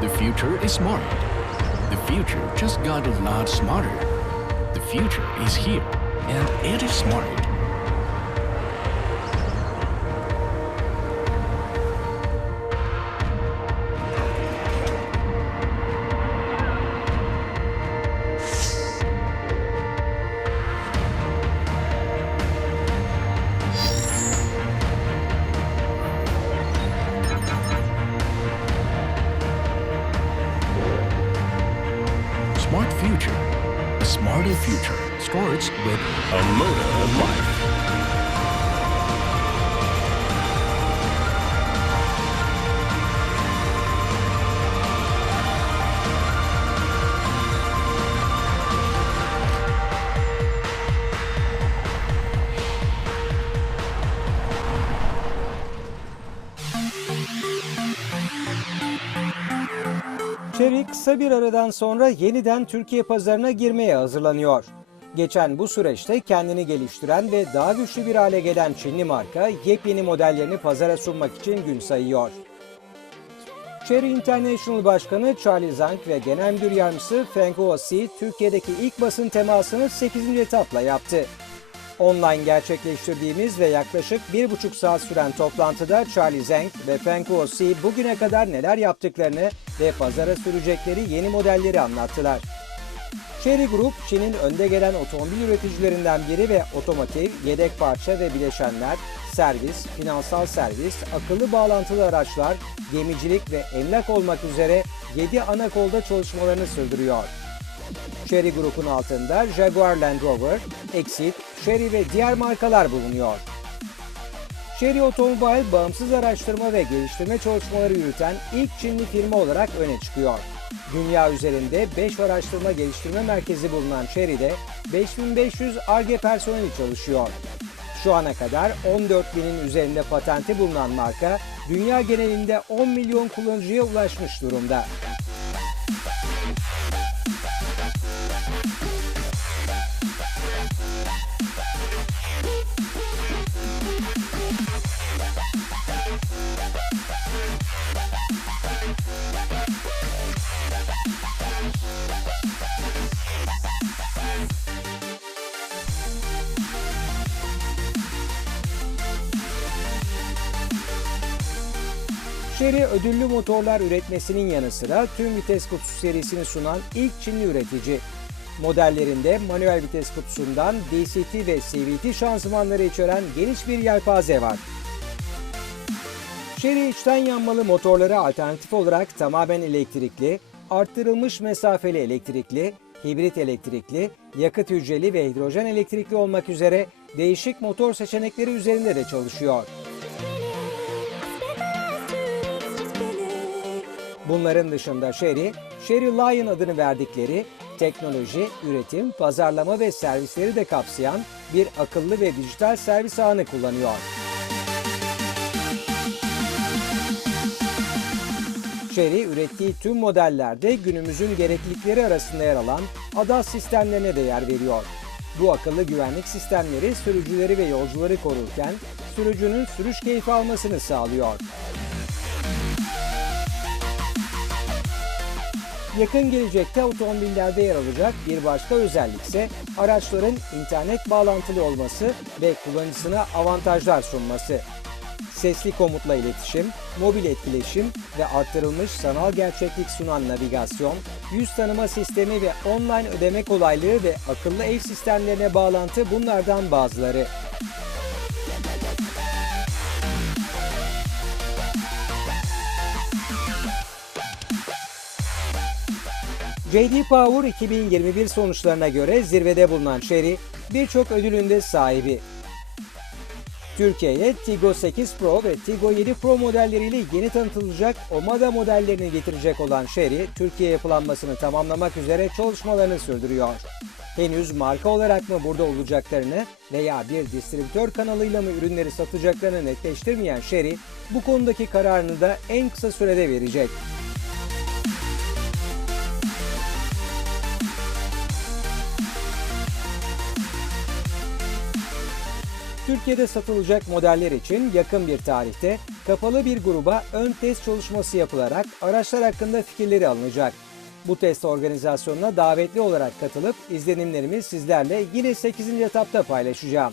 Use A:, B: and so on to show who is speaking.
A: The future is smart. The future just got a lot smarter. The future is here, and it is smart. Smart future. A smarter
B: future starts with a Moda Life. Chery kısa bir aradan sonra yeniden Türkiye pazarına girmeye hazırlanıyor. Geçen bu süreçte kendini geliştiren ve daha güçlü bir hale gelen Çinli marka yepyeni modellerini pazara sunmak için gün sayıyor. Chery International Başkanı Charlie Zhang ve Genel Müdür Yardımcısı Feng Huoxi Türkiye'deki ilk basın temasını 8. etapla yaptı. Online gerçekleştirdiğimiz ve yaklaşık bir buçuk saat süren toplantıda Charlie Zhang ve Feng Huoxi bugüne kadar neler yaptıklarını ve pazara sürecekleri yeni modelleri anlattılar. Chery Group, Çin'in önde gelen otomobil üreticilerinden biri ve otomotiv, yedek parça ve bileşenler, servis, finansal servis, akıllı bağlantılı araçlar, gemicilik ve emlak olmak üzere 7 ana kolda çalışmalarını sürdürüyor. Chery Group'un altında Jaguar Land Rover, Exit, Chery ve diğer markalar bulunuyor. Chery Otomobil bağımsız araştırma ve geliştirme çalışmaları yürüten ilk Çinli firma olarak öne çıkıyor. Dünya üzerinde 5 araştırma geliştirme merkezi bulunan Chery'de 5500 ARGE personeli çalışıyor. Şu ana kadar 14 binin üzerinde patenti bulunan marka, dünya genelinde 10 milyon kullanıcıya ulaşmış durumda. Chery ödüllü motorlar üretmesinin yanı sıra tüm vites kutusu serisini sunan ilk Çinli üretici. Modellerinde manuel vites kutusundan DCT ve CVT şanzımanları içeren geniş bir yelpaze var. Chery içten yanmalı motorlara alternatif olarak tamamen elektrikli, arttırılmış mesafeli elektrikli, hibrit elektrikli, yakıt hücreli ve hidrojen elektrikli olmak üzere değişik motor seçenekleri üzerinde de çalışıyor. Bunların dışında Sherry, Sherry Lion adını verdikleri teknoloji, üretim, pazarlama ve servisleri de kapsayan bir akıllı ve dijital servis ağını kullanıyor. Chery ürettiği tüm modellerde günümüzün gereklilikleri arasında yer alan ADAS sistemlerine de yer veriyor. Bu akıllı güvenlik sistemleri sürücüleri ve yolcuları korurken sürücünün sürüş keyfi almasını sağlıyor. Yakın gelecekte otomobillerde yer alacak bir başka özellik ise araçların internet bağlantılı olması ve kullanıcısına avantajlar sunması. Sesli komutla iletişim, mobil etkileşim ve arttırılmış sanal gerçeklik sunan navigasyon, yüz tanıma sistemi ve online ödeme kolaylığı ve akıllı ev sistemlerine bağlantı bunlardan bazıları. JD Power 2021 sonuçlarına göre zirvede bulunan Chery birçok ödülün de sahibi. Türkiye'ye Tiggo 8 Pro ve Tiggo 7 Pro modelleriyle yeni tanıtılacak Omada modellerini getirecek olan Chery, Türkiye yapılanmasını tamamlamak üzere çalışmalarını sürdürüyor. Henüz marka olarak mı burada olacaklarını veya bir distribütör kanalıyla mı ürünleri satacaklarını netleştirmeyen Chery, bu konudaki kararını da en kısa sürede verecek. Türkiye'de satılacak modeller için yakın bir tarihte kapalı bir gruba ön test çalışması yapılarak araçlar hakkında fikirleri alınacak. Bu test organizasyonuna davetli olarak katılıp izlenimlerimi sizlerle yine 8. etapta paylaşacağım.